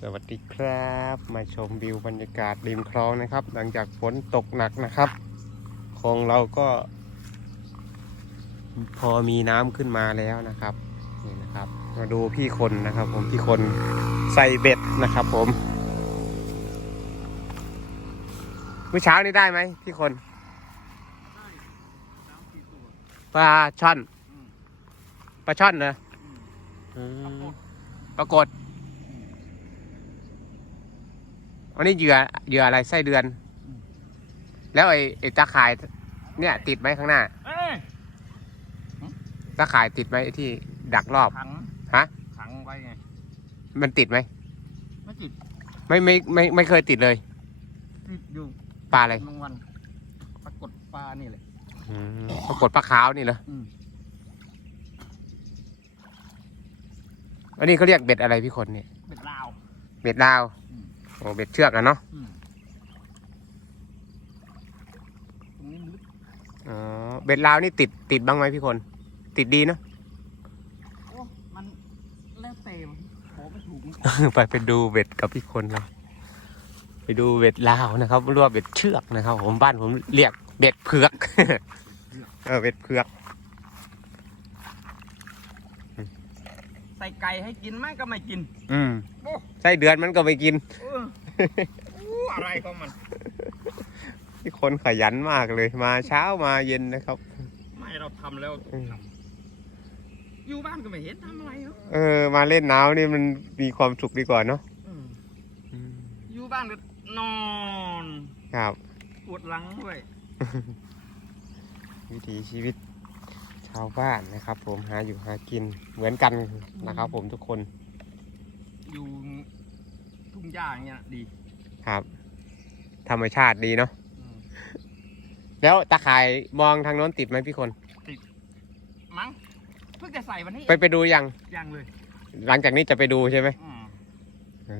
สวัสดีครับ มาชมวิวบรรยากาศริมคลองนะครับ หลังจากฝนตกหนักนะครับคลองเราก็ พอมีน้ำขึ้นมาแล้วนะครับนี่นะครับ มาดูพี่คนนะครับ ผมพี่คนใส่เบ็ดนะครับผมเมื่อเช้านี้ได้ไหมพี่คนปลาช่อนปลาช่อนเนอะอืมปรากฏ อันนี้เหยื่อเหยื่ออะไรไส้เดือน แล้วไอ้ไอ้ตาข่าย เนี่ย ติดไหมข้างหน้าเอ้ยตาข่ายติดไหมไอ้ที่ดักรอบ ขังฮะ ขังไว้ไง มันติดไหมไม่ติดไม่ไม่ไม่ไม่เคยติดเลยติดอยู่ปลาอะไรบางวันปรากฏปลานี่แหละ อืมปรากฏปลาขาวนี่เหรออืม อันนี้เขาเรียกเบ็ดอะไรพี่คนเนี่ย เป็นลาว เบ็ดลาวอืม โอ้เบ็ดเชือกอะเนาะอืมตรงนี้มันลึกอ๋อเบ็ดลาวนี่ติดติดบ้างไหมพี่คน ติดดีเนาะโอ้มันแล้วแต่มันบอกไม่ถูกเหมือนกันไปไปดูเบ็ดกับพี่คนเราไปดูเบ็ดลาวนะครับเรียกว่าเบ็ดเชือกนะครับ ผมบ้านผมเรียกเบ็ดเผือก เออเบ็ดเผือก ส่ไก่ให้กินไหมก็ไม่กินอืมโอ้ไส้เดือนมันก็ไปกิน เอออู้อะไรก็มันพี่คนขยันมากเลยมาเช้ามาเย็นนะครับ ไม่เราทำแล้วอืมทำอยู่บ้านก็ไม่เห็นทำอะไรเนาะเออ มาเล่นน้ำนี่มันมีความสุขดีกว่าเนาะอืมอยู่บ้านก็นอนครับ ปวดหลังด้วย วิถีชีวิต ชาวบ้านนะครับ ผมหาอยู่หากินเหมือนกันนะครับ ผมทุกคนอยู่ทุ่งหญ้าอย่างเงี้ยดีครับ ธรรมชาติดีเนาะอืมแล้วตาข่ายมองทางโน้นติดไหมพี่คน มั้งเพิ่งจะใส่วันนี้ไปไปดูยังยังเลยหลังจากนี้จะไปดูใช่ไหมอืมเอ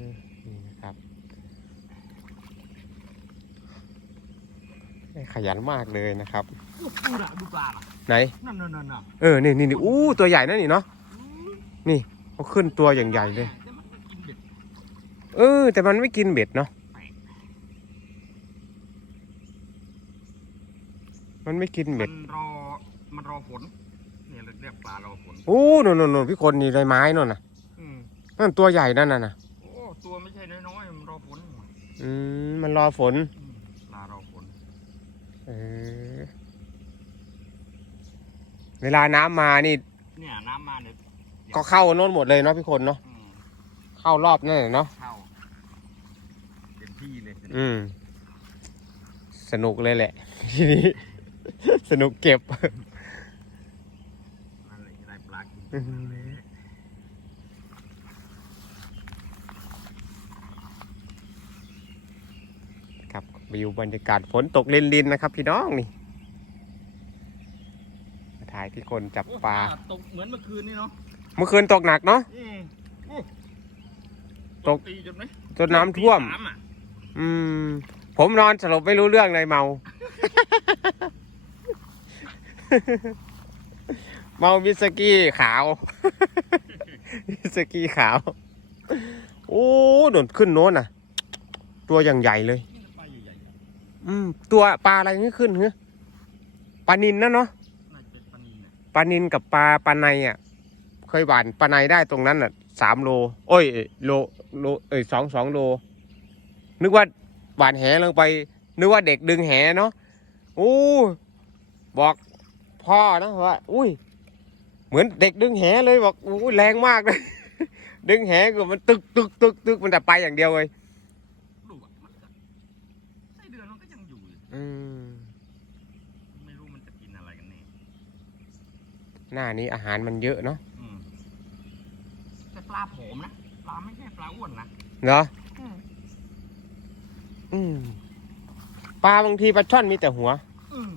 อนี่นะครับขยันมากเลยนะครับดูดูละดูปลาล่ะ ไหน นั่นนั่นนั่นน่ะเออ นี่นี่นี่อู้ตัวใหญ่นะนี่เนาะ นี่เขาขึ้นตัวอย่างใหญ่เลย แต่มันก็กินเบ็ดเออ แต่มันไม่กินเบ็ดเนาะ มันไม่กินมัเบ็ดนรอมันรอฝนเนี่ยเรียกปลารอฝนโอ้โน่นโน่นโน่นพี่คนนี่ใบไม้นั่นน่ะ อืมนั่นตัวใหญ่นั่นน่ะนะโอ้ตัวไม่ใช่น้อยๆมันรอฝนอืมมันรอฝน อืมปลารอฝนเออ เวลาน้ำมานี่ เนี่ยน้ำมาเนี่ยก็เข้าโน่นหมดเลยเนาะพี่คนเนาะอืมเข้ารอบนั่นน่ะเนาะเข้าเต็มที่เลยอืม สนุกเลยแหละ ทีนี้ สนุกเก็บนั่นแหละจะได้ปลากินอืมนั่นแหละครับวิวบรรยากาศฝนตกลินลินๆนะครับ พี่น้องนี่ มาถ่ายพี่คนจับโอ้ปลา ตกเหมือนเมื่อคืนนี่เนาะ เมื่อคืนตกหนักเนาะ อืมโอ้ตก ตีจนไหมจนน้ำท่วม ตีสาอะอืม ผมนอนสลบไม่รู้เรื่องเลยเมา เมาวิสกี้ขาว วิสกี้ขาว โอ้โดนขึ้นโน้นน่ะ ตัวอย่างใหญ่เลย นี่ปลาใหญ่ๆครับอืม ตัวปลาอะไรนี่ขึ้นเหรอปลานินนะเนาะน่าจะเป็น ปลานีนะปลานินกับปลาปลาในอะ เคยหวานปลาในได้ตรงนั้นอะสามโล โอ้ยโลโลเอ้ยสองสองโล นึกว่าหวานแหลงไป นึกว่าเด็กดึงแหเนาะโอ้บอกพ่อนะว่าอุ้ย เหมือนเด็กดึงแหเลยบอกอุ้ยแรงมากเลยดึงแหก็มันตึกตึกตึกตึกมันแต่ไปอย่างเดียวเลยดูอะมันก็ไส้เดือนมันก็ยังอยู่เลยอืมไม่รู้มันจะกินอะไรกันแน่ หน้านี้อาหารมันเยอะเนาะอืมแต่ปลาผอมนะปลาไม่ใช่ปลาอ้วนนะเหรออืมอืมปลาบางทีปลาช่อนมีแต่หัว อืม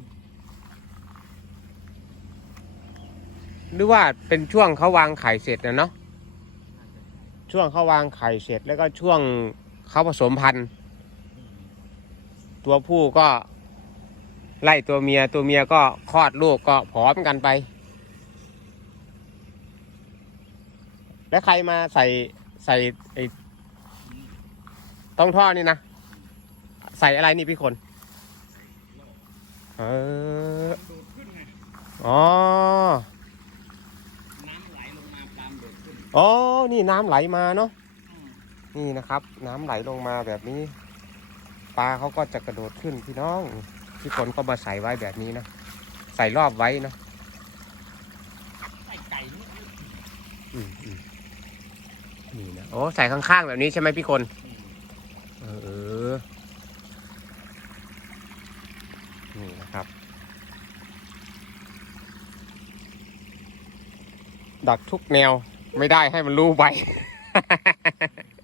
หรือว่าเป็นช่วงเขาวางไข่เสร็จนะเนาะช่วงเขาวางไข่เสร็จแล้วก็ช่วงเขาผสมพันธุ์ตัวผู้ก็ ไล่ตัวเมียตัวเมียก็คลอดลูกก็ผอมกันไป แล้วใครมาใส่ใส่ไอ้ต้องท่อนี่นะ ใส่อะไรนี่พี่คนเอออ๋อน้ำไหลลงมาตามโดดขึ้นอ๋อนี่น้ำไหลมาเนาะนี่นะครับ น้ำไหลลงมาแบบนี้ปลาเขาก็จะกระโดดขึ้นพี่น้องพี่คนก็มาใส่ไว้แบบนี้นะใส่รอบไว้นะใส่ไก่นี่อืมอืม โอ้ใส่ข้างๆแบบนี้ใช่ไหมพี่คน เออ นี่นะครับ ดักทุกแนวไม่ได้ให้มันรู้ไป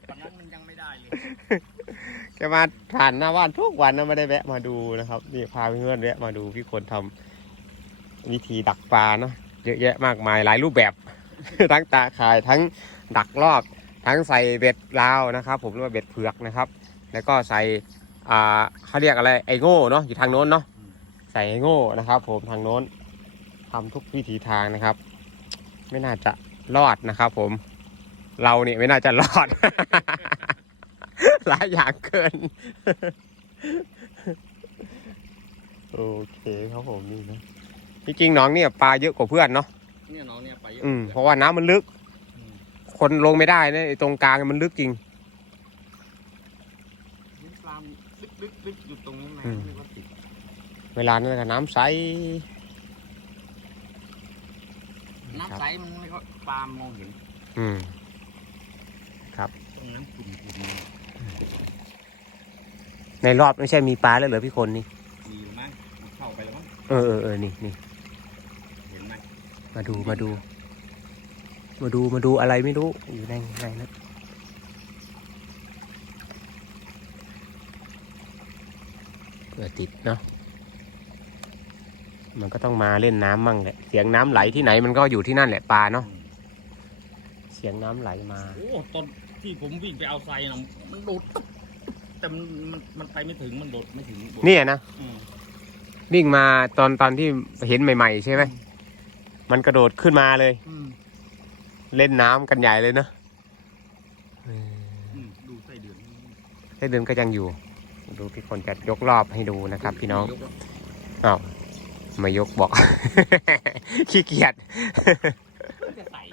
ตอนนั้นมันยังไม่ได้เลยแกมาผ่านหน้าบ้านทุกวันนะไม่ได้แวะมาดูนะครับนี่พาเพื่อนๆแวะมาดูพี่คนทำวิธีดักปลาเนาะเยอะแยะมากมายหลายรูปแบบ ทั้งตาข่ายทั้งดักรอบ ทั้งใส่เบ็ดลาวนะครับผมเรียกว่าเบ็ดเผือกนะครับ แล้วก็ใส่อ่าเขาเรียกอะไรไอโง่เนาะอยู่ทางโน้นเนาะใส่ไอโง่นะครับ ผมทางโน้นทำทุกวิถีทางนะครับ ไม่น่าจะรอดนะครับ ผม เราเนี่ยไม่น่าจะรอด หลายอย่างเกิน โอเคครับผมนี่นะจริงๆหน้องเนี่ยปลาเยอะกว่าเพื่อนเนาะเนี่ยน้องเนี่ยไปเยอะอืมเพราะว่าน้ำมันลึกอืม คนลงไม่ได้นะไอ้ตรงกลางมันลึกจริงเห็นปลามลึกลึกลึกอยู่ตรงนั้นไหมอืมนึกว่าติดเวลานั้นก็น้ำใส น้ำใสมันไม่ก็ปลามมองเห็นอืม ตรงนั้นขุ่นขุ่นในรอบไม่ใช่มีปลาแล้วเหรอพี่คนนี่มีอยู่มั้งมันเข้าไปแล้วมั้งเออเออเออนี่นี่เห็นไหมมาดูมาดู มาดูมาดูอะไรไม่รู้ อยู่ในในนั้นเผื่อติดเนาะมันก็ต้องมาเล่นน้ำมั่งแหละ เสียงน้ำไหลที่ไหนมันก็อยู่ที่นั่นแหละปลาเนาะเสียงน้ำไหลมา โอ้ตอนที่ผมวิ่งไปเอาไซนะมันโดดตึ๊บแต่มันมันมันไปไม่ถึงมันโดดไม่ถึงโดดเนี่ยนะอืมวิ่งมาตอนตอนที่เห็นใหม่ ๆ ใช่ไหมมันกระโดดขึ้นมาเลย อืม เล่นน้ำกันใหญ่เลยเนอะเอออืมดูไส้เดือนไส้เดือนก็ยังอยู่ ดูพี่คนจะยกรอบให้ดูนะครับ พี่น้องยกแล้วอ้าวมายกบอก ขี้เกียจเพิ่งจะใส่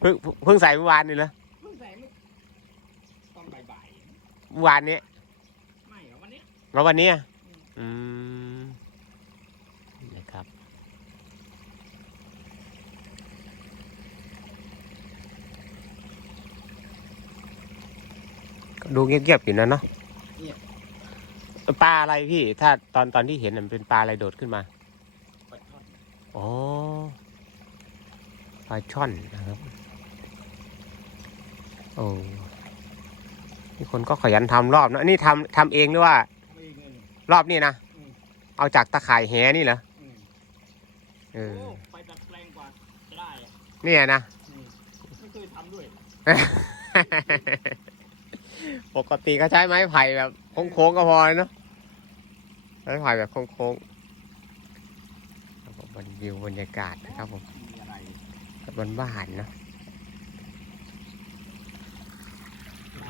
เพิ่งเพิ่งใส่เมื่อวานนี่เหรอเพิ่งใส่ไม่ตอนบ่ายเมื่อวานนี้ๆไม่อะวันเนี้ยแล้ววันนี้อะอืมนะครับ ก็ ดูเงียบๆอยู่นะเนาะปลาอะไรพี่ ถ้าตอนตอนที่เห็นน่ะมันเป็นปลาอะไรโดดขึ้นมาปลาช่อนอ๋อปลาช่อนนะครับ โอ้นี่คนก็ขยันทำรอบนะนี่ทำทำเองหรือว่าไม่เงินรอบนี้นะอืมเอาจากตะข่ายแหนี่เหรออืมเออโอ้ไปดัดแปลงกว่าจะได้อะเนี่ยนะอืมไม่เคยทำด้วย ปกติเขาใช้ไม้ไผ่แบบโค้งๆก็พอเนาะไม้ไผ่แบบโค้งๆแล้วก็บนวิวบรรยากาศนะครับผมบนบ้านเนาะ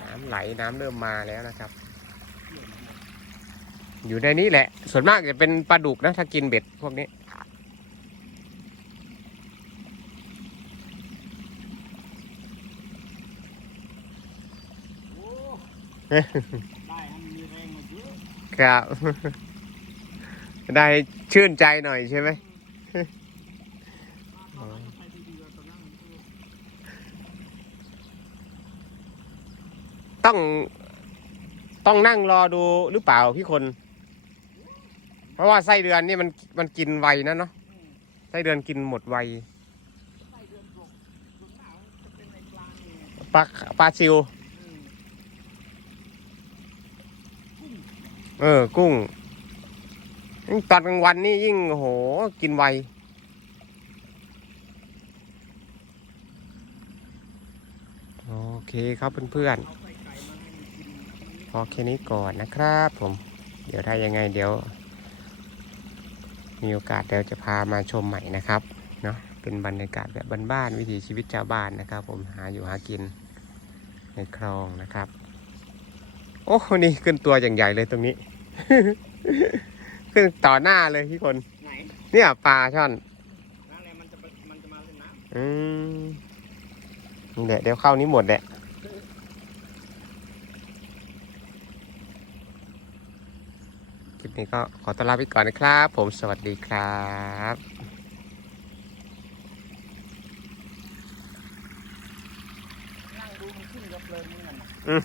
น้ำไหลน้ำเริ่มมาแล้วนะครับ อยู่ในนี้แหละ ส่วนมากจะเป็นปลาดุกนะถ้ากินเบ็ดพวกนี้ โอ้ได้ให้มันมีแรงมาเยอะ ครับ ได้ชื่นใจหน่อยใช่ไหมต้อนนั้นมันก็ต้องต้องนั่งรอดูหรือเปล่าพี่คน เพราะว่าไส้เดือนนี่มันมันกินไวนะเนาะไส้เดือนกินหมดไวปลาปลานี่ไงปลาปลาซิว อืม เออ กุ้งยิ่งตอนกลางวันนี่ยิ่งโหกินไวโอเคครับเพื่อนๆพอแค่นี้ก่อนนะครับผม เดี๋ยวถ้ายังไงเดี๋ยว มีโอกาสเดี๋ยวจะพามาชมใหม่นะครับเนาะเป็นบรรยากาศแบบบ้านๆวิถีชีวิตชาวบ้านนะครับ ผมหาอยู่หากินในคลองนะครับ โอ้นี่ขึ้นตัวอย่างใหญ่เลยตรงนี้ ขึ้นต่อหน้าเลยพี่คน ไหนเนี่ยปลาช่อนนั่นแหละมันจะไปมันจะมาเล่นน้อืมนี่แหละเดี๋ยวเข้านี้หมดแหละคลิปนี้ก็ขอต้อนรับไปก่อนนะครับ ผมสวัสดีครับำนั่งดูมันขึ้นกับเพลินเหมือนกันนะ อืม